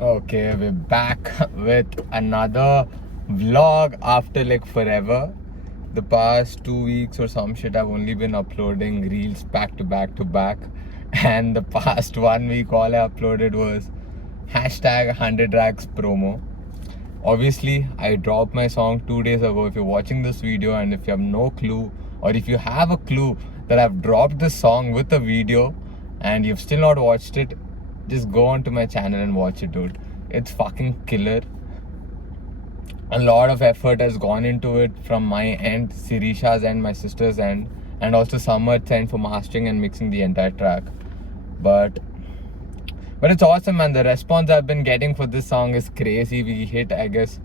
Okay, we're back with another vlog after like forever. The past 2 weeks or some shit, I've only been uploading reels back to back to back. And the past 1 week, all I uploaded was hashtag 100 Racks promo. Obviously, I dropped my song 2 days ago. If you're watching this video and if you have no clue, or if you have a clue that I've dropped this song with a video and you've still not watched it, just go onto my channel and watch it, dude. It's fucking killer. A lot of effort has gone into it from my end, Sirisha's end, my sister's end, and also Samarth's end for mastering and mixing the entire track. But it's awesome, man. The response I've been getting for this song is crazy. We hit, I guess,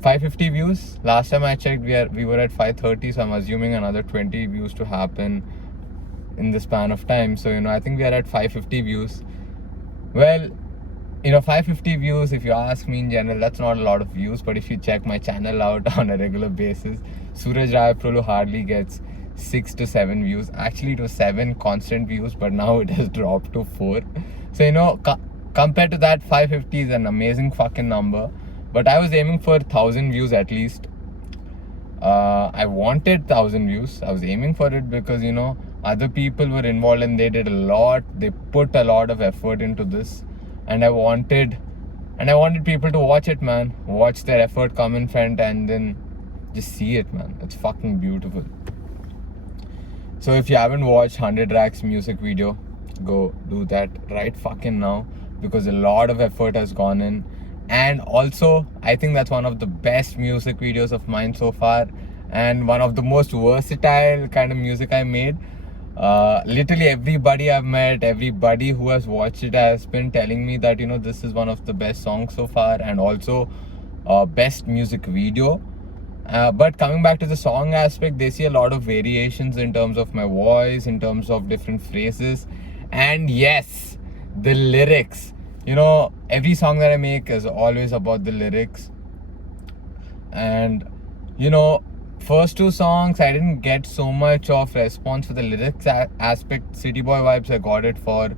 550 views. Last time I checked, we were at 530, so I'm assuming another 20 views to happen in the span of time. So, I think we are at 550 views. Well, 550 views, if you ask me in general, that's not a lot of views. But if you check my channel out on a regular basis, Suraj Rai Prolu hardly gets 6 to 7 views. Actually, it was 7 constant views, but now it has dropped to 4. So, compared to that, 550 is an amazing fucking number. But I was aiming for 1,000 views at least. I wanted 1,000 views. I was aiming for it because, other people were involved and they did a lot. They put a lot of effort into this. And I wanted people to watch it, man. Watch their effort come in front and then just see it, man. It's fucking beautiful. So if you haven't watched 100 Racks music video, go do that right fucking now, because a lot of effort has gone in. And also, I think that's one of the best music videos of mine so far, and one of the most versatile kind of music I made. Literally everybody I've met, everybody who has watched it has been telling me that this is one of the best songs so far, and also best music video. But coming back to the song aspect, they see a lot of variations in terms of my voice, in terms of different phrases, and yes, the lyrics. Every song that I make is always about the lyrics. And first 2 songs I didn't get so much of response for the lyrics aspect. City Boy Vibes, I got it for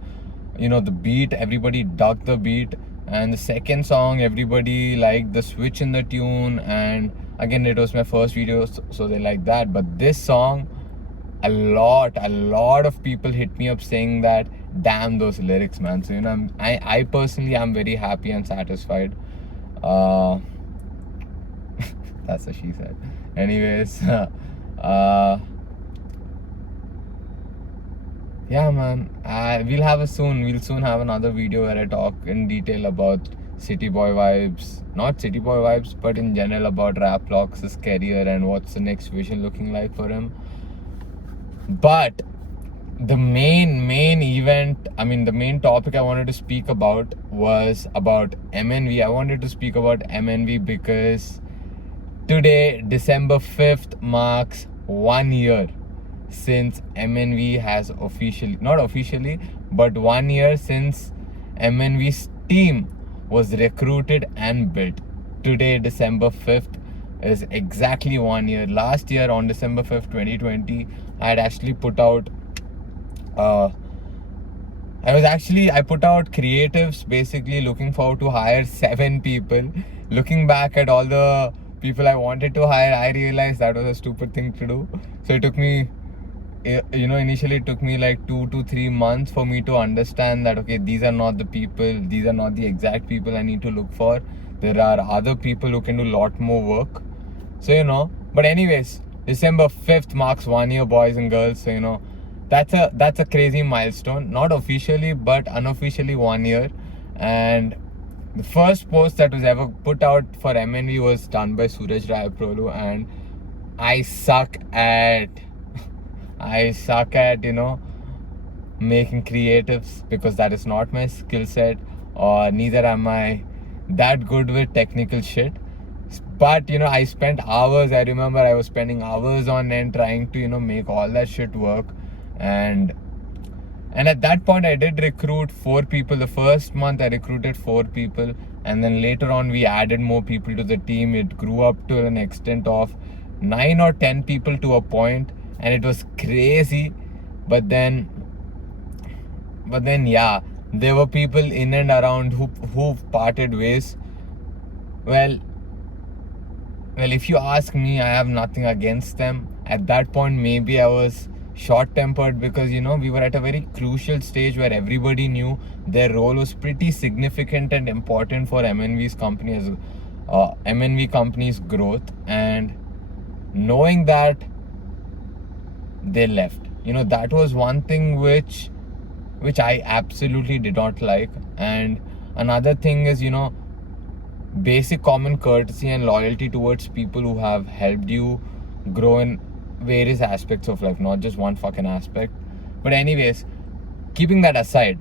the beat. Everybody dug the beat. And the second song, everybody liked the switch in the tune, and again, it was my first video, so they liked that. But this song, a lot of people hit me up saying that, damn, those lyrics, man. So I personally am very happy and satisfied. That's what she said. Anyways, yeah, man. We'll soon have another video where I talk in detail about City Boy Vibes. Not City Boy Vibes, but in general about Raplox's career and what's the next vision looking like for him. But the main event, the main topic I wanted to speak about was about MNV. I wanted to speak about MNV because today, December 5th, marks 1 year since MNV has not officially, but 1 year since MNV's team was recruited and built. Today, December 5th, is exactly 1 year. Last year on December 5th, 2020, I had actually put out I put out creatives, basically looking forward to hire 7 people. Looking back at all the people I wanted to hire, I realized that was a stupid thing to do. So it took me, initially it took me like 2 to 3 months for me to understand that, okay, these are not the people, these are not the exact people I need to look for. There are other people who can do a lot more work. So, but anyways, December 5th marks 1 year, boys and girls. So, that's a crazy milestone. Not officially, but unofficially 1 year. And the first post that was ever put out for MNV was done by Suraj Rai Prolu, and I suck at making creatives, because that is not my skill set, or neither am I that good with technical shit. But I spent hours. I remember I was spending hours on end trying to make all that shit work. And at that point I did recruit 4 people. The first month I recruited 4 people, and then later on we added more people to the team. It grew up to an extent of 9 or 10 people to a point, and it was crazy. But then yeah, there were people in and around who parted ways. Well, if you ask me, I have nothing against them. At that point, maybe I was short-tempered because we were at a very crucial stage where everybody knew their role was pretty significant and important for MNV company's growth, and knowing that they left, that was one thing which I absolutely did not like. And another thing is, basic common courtesy and loyalty towards people who have helped you grow in various aspects of life, not just one fucking aspect. But anyways, keeping that aside,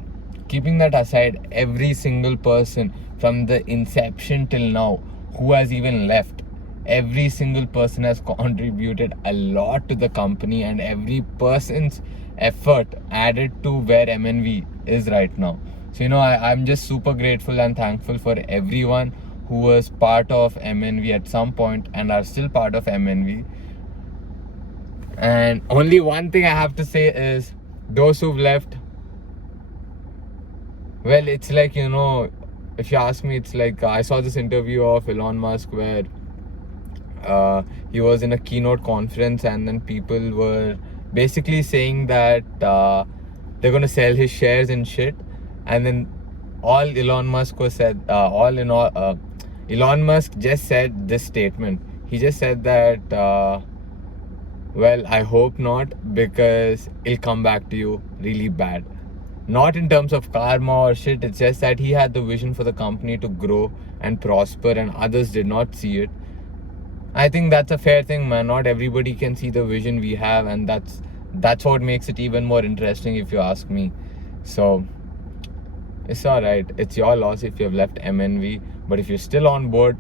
every single person from the inception till now who has even left, every single person has contributed a lot to the company, and every person's effort added to where MNV is right now. So I'm just super grateful and thankful for everyone who was part of MNV at some point and are still part of MNV. And only one thing I have to say is, those who've left, well, it's like, if you ask me, it's like I saw this interview of Elon Musk where he was in a keynote conference, and then people were basically saying that they're going to sell his shares and shit. And then Elon Musk just said this statement. He just said that, well, I hope not, because it'll come back to you really bad. Not in terms of karma or shit, it's just that he had the vision for the company to grow and prosper, and others did not see it. I think that's a fair thing, man. Not everybody can see the vision we have, and that's what makes it even more interesting, if you ask me. So it's alright. It's your loss if you have left MNV, but if you're still on board,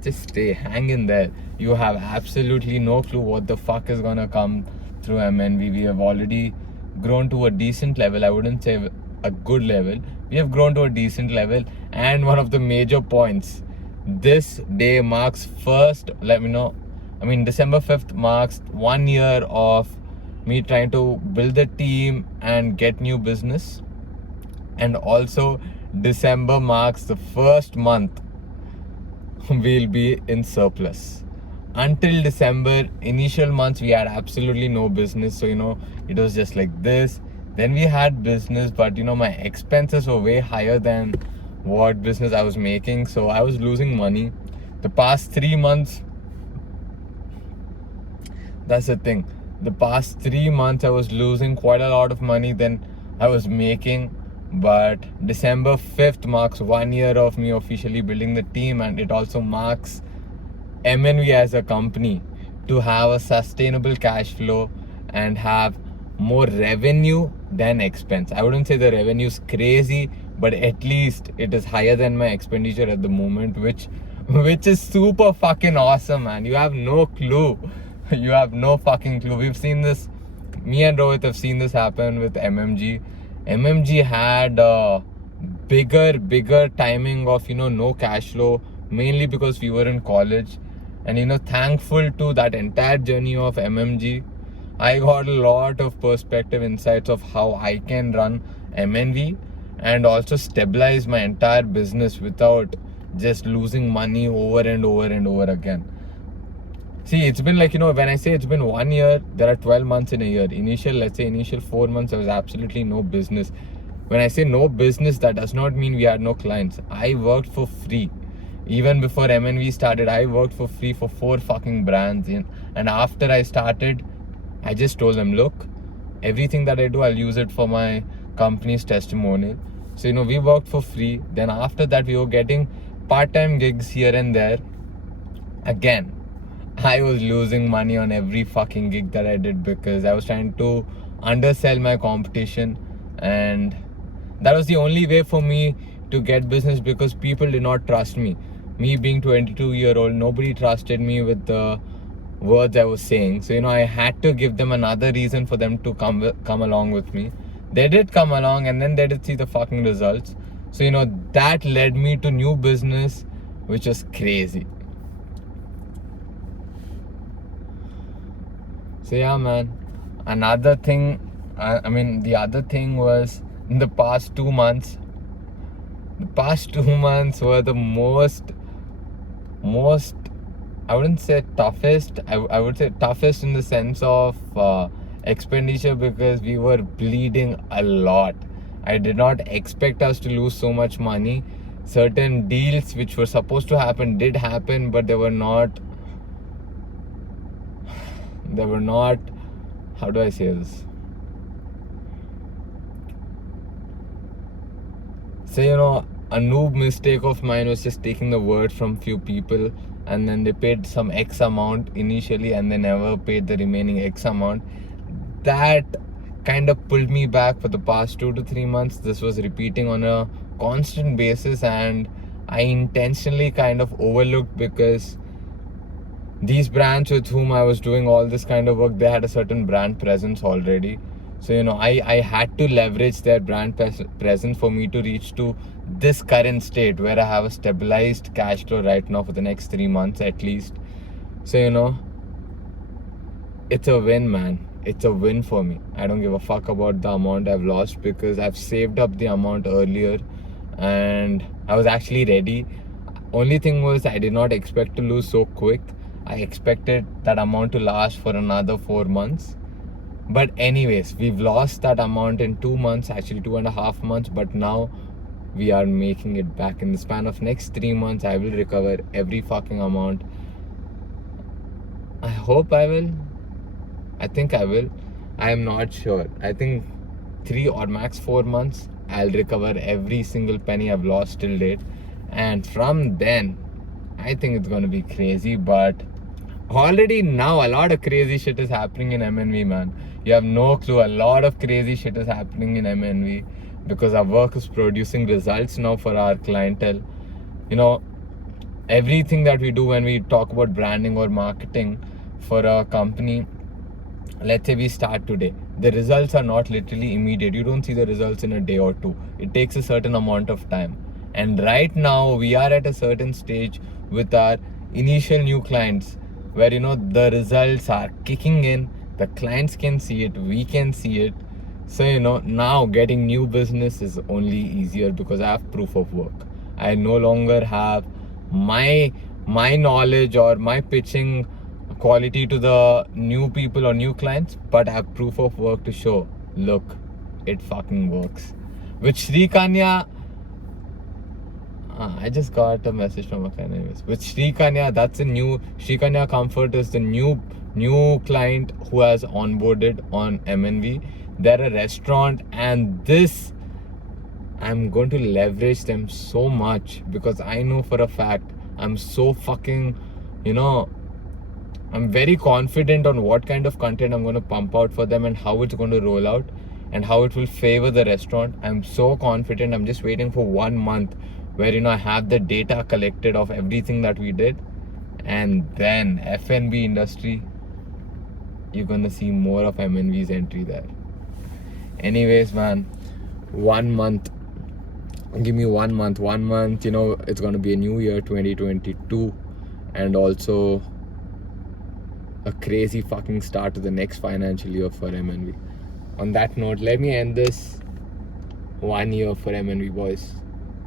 just stay, hang in there. You have absolutely no clue what the fuck is gonna come through MNV. We have already grown to a decent level. I wouldn't say a good level. We have grown to a decent level, and one of the major points, this day marks December 5th marks 1 year of me trying to build the team and get new business. And also, December marks the first month we'll be in surplus. Until December, initial months, we had absolutely no business. So, it was just like this. Then we had business, but, my expenses were way higher than what business I was making. So I was losing money. The past 3 months, that's the thing. The past 3 months, I was losing quite a lot of money than I was making. But December 5th marks 1 year of me officially building the team, and it also marks MNV as a company to have a sustainable cash flow and have more revenue than expense. I wouldn't say the revenue is crazy, but at least it is higher than my expenditure at the moment, which is super fucking awesome, man. You have no clue. You have no fucking clue. We've seen this. Me and Rohit have seen this happen with MMG. MMG had a bigger timing of no cash flow, mainly because we were in college. And thankful to that entire journey of MMG, I got a lot of perspective insights of how I can run MNV and also stabilize my entire business without just losing money over and over again. See, it's been like, when I say it's been 1 year, there are 12 months in a year. Let's say initial 4 months, there was absolutely no business. When I say no business, that does not mean we had no clients. I worked for free. Even before MNV started, I worked for free for 4 fucking brands. And after I started, I just told them, look, everything that I do, I'll use it for my company's testimonial. So, we worked for free. Then after that, we were getting part-time gigs here and there. Again, I was losing money on every fucking gig that I did because I was trying to undersell my competition, and that was the only way for me to get business because people did not trust me. Me being 22-year-old, nobody trusted me with the words I was saying. So, I had to give them another reason for them to come along with me. They did come along, and then they did see the fucking results. So, that led me to new business, which was crazy. So yeah, man. Another thing, the other thing was in the past 2 months. The past 2 months were the most, I wouldn't say toughest. I would say toughest in the sense of expenditure, because we were bleeding a lot. I did not expect us to lose so much money. Certain deals which were supposed to happen did happen, but they were not, how do I say this? So, a noob mistake of mine was just taking the word from few people, and then they paid some X amount initially and they never paid the remaining X amount. That kind of pulled me back for the past 2 to 3 months. This was repeating on a constant basis, and I intentionally kind of overlooked, because these brands with whom I was doing all this kind of work, they had a certain brand presence already. So, I had to leverage their brand presence for me to reach to this current state where I have a stabilized cash flow right now for the next 3 months at least. So, it's a win, man. It's a win for me. I don't give a fuck about the amount I've lost, because I've saved up the amount earlier and I was actually ready. Only thing was, I did not expect to lose so quick. I expected that amount to last for another 4 months. But anyways, we've lost that amount in 2 months, actually 2.5 months, but now we are making it back. In the span of next 3 months, I will recover every fucking amount. I hope I will. I think I will. I am not sure. I think 3 or max 4 months, I'll recover every single penny I've lost till date. And from then, I think it's going to be crazy. But already now, a lot of crazy shit is happening in MNV, man. You have no clue. A lot of crazy shit is happening in MNV, because our work is producing results now for our clientele. Everything that we do when we talk about branding or marketing for a company, let's say we start today, the results are not literally immediate. You don't see the results in a day or two. It takes a certain amount of time. And right now we are at a certain stage with our initial new clients where the results are kicking in. The clients can see it, we can see it. So now getting new business is only easier because I have proof of work. I no longer have my knowledge or my pitching quality to the new people or new clients, but I have proof of work to show, look, it fucking works. With Shrikanya, I just got a message from a client anyways. With Shrikanya, that's a new, Shrikanya Comfort is the new client who has onboarded on MNV. They're a restaurant, and this, I'm going to leverage them so much, because I know for a fact I'm so fucking, I'm very confident on what kind of content I'm going to pump out for them and how it's going to roll out and how it will favor the restaurant. I'm so confident. I'm just waiting for 1 month where I have the data collected of everything that we did, and then F&B industry, you're going to see more of MNV's entry there. Anyways, man, 1 month. Give me 1 month. 1 month, it's going to be a new year, 2022, and also a crazy fucking start to the next financial year for MNV. On that note, let me end this 1 year for MNV, boys.